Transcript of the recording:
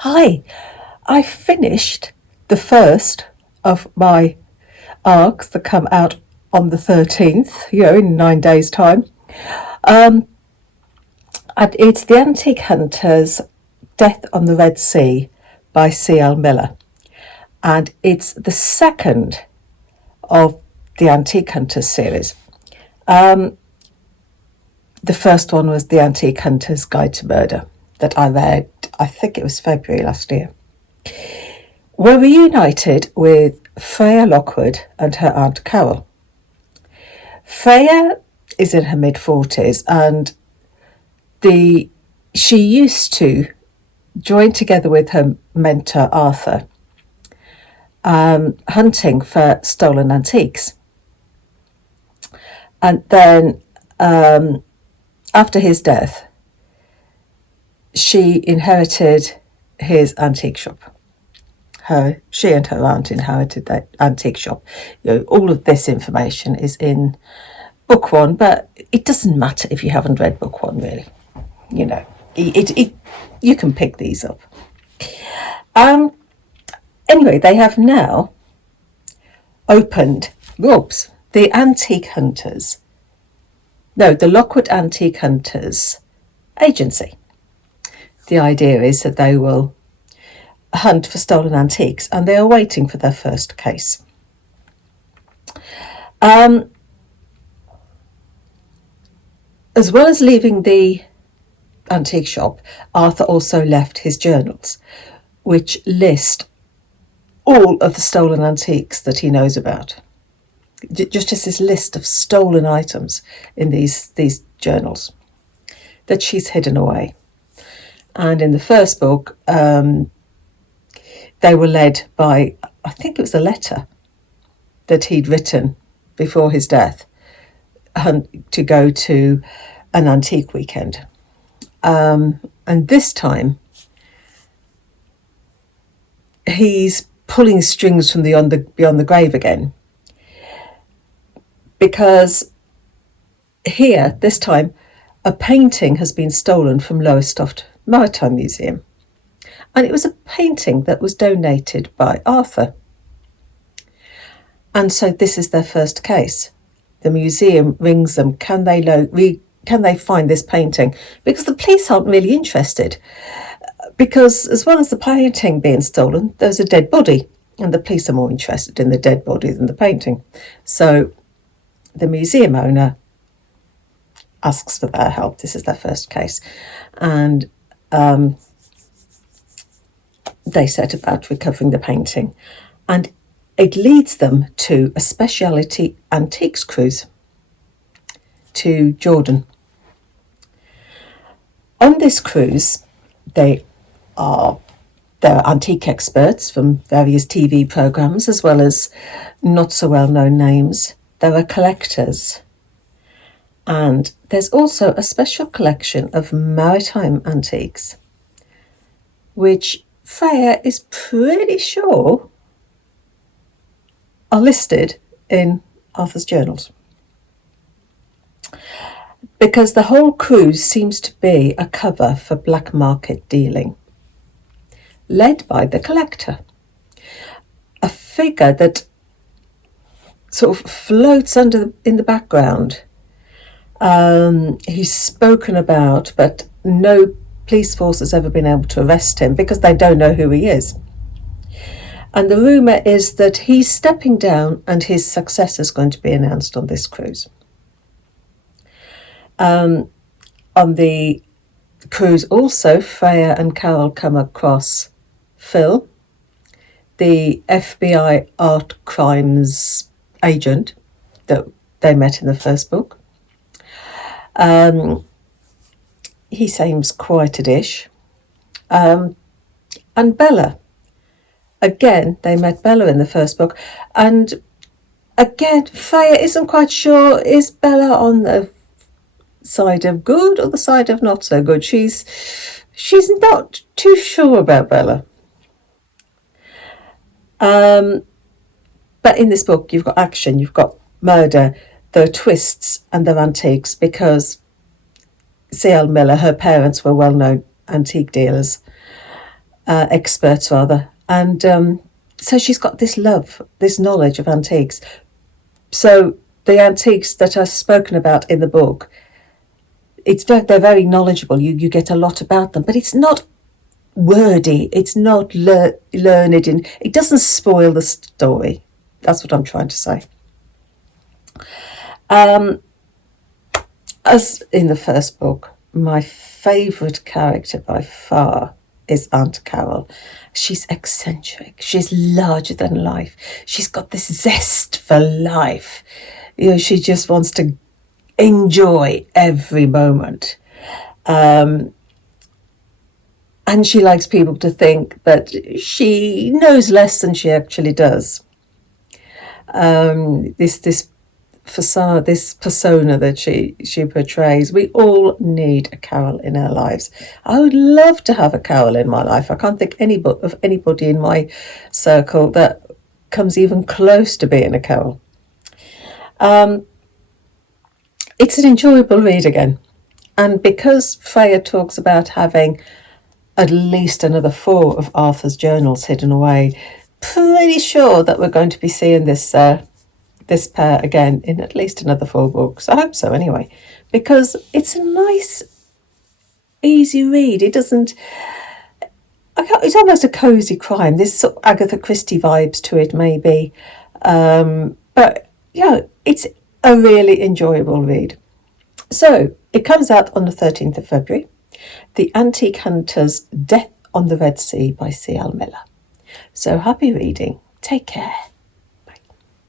Hi, I finished the first of my arcs that come out on the 13th, in 9 days' time. Um, and it's The Antique Hunters Death on the Red Sea by C.L. Miller. And it's the second of the Antique Hunters series. The first one was The Antique Hunter's Guide to Murder that I read, I think it was February last year. We're reunited with Freya Lockwood and her Aunt Carol. Freya is in her mid-40s and she used to join together with her mentor Arthur hunting for stolen antiques. And then after his death, she inherited his antique shop. She and her aunt inherited that antique shop. All of this information is in book one, but it doesn't matter if you haven't read book one, really. You can pick these up. Anyway, they have now opened Rob's, the Antique Hunters. No, the Lockwood Antique Hunters agency. The idea is that they will hunt for stolen antiques, and they are waiting for their first case. As well as leaving the antique shop, Arthur also left his journals, which list all of the stolen antiques that he knows about. Just this list of stolen items in these journals that she's hidden away. And in the first book, they were led by, I think it was a letter that he'd written before his death to go to an antique weekend. And this time, he's pulling strings from beyond the grave again. Because here, this time, a painting has been stolen from Lowestoft Maritime Museum. And it was a painting that was donated by Arthur. And so this is their first case. The museum rings them, can they find this painting? Because the police aren't really interested. Because as well as the painting being stolen, there's a dead body. And the police are more interested in the dead body than the painting. So the museum owner asks for their help. This is their first case. And they set about recovering the painting. And it leads them to a speciality antiques cruise to Jordan. On this cruise, there are antique experts from various TV programs, as well as not so well-known names. There are collectors. And there's also a special collection of maritime antiques, which Freya is pretty sure are listed in Arthur's journals. Because the whole cruise seems to be a cover for black market dealing, led by the collector, a figure that sort of floats in the background. He's spoken about, but no police force has ever been able to arrest him because they don't know who he is. And the rumour is that he's stepping down and his successor is going to be announced on this cruise. On the cruise also, Freya and Carol come across Phil, the FBI art crimes agent that they met in the first book. He seems quite a dish. And Bella. Again, they met Bella in the first book. And again, Freya isn't quite sure, is Bella on the side of good or the side of not so good? She's not too sure about Bella. But in this book, you've got action, you've got murder, there are twists and there are antiques, because C.L. Miller, her parents were well-known antique dealers. experts rather, and so she's got this love, this knowledge of antiques. So the antiques that are spoken about in the book, they're very knowledgeable. You get a lot about them, but it's not wordy. It's not learned, and it doesn't spoil the story. That's what I'm trying to say. As in the first book, my favourite character by far is Aunt Carol. She's eccentric. She's larger than life. She's got this zest for life. She just wants to enjoy every moment. And she likes people to think that she knows less than she actually does. This facade, this persona that she portrays. We all need a Carol in our lives. I would love to have a Carol in my life. I can't think of anybody in my circle that comes even close to being a Carol. It's an enjoyable read again. And because Freya talks about having at least another 4 of Arthur's journals hidden away, pretty sure that we're going to be seeing this pair again in at least another 4 books. I hope so anyway, because it's a nice, easy read. It's almost a cosy crime. There's sort of Agatha Christie vibes to it, maybe. But yeah, it's a really enjoyable read. So it comes out on the 13th of February. The Antique Hunter's Death on the Red Sea by C.L. Miller. So happy reading. Take care.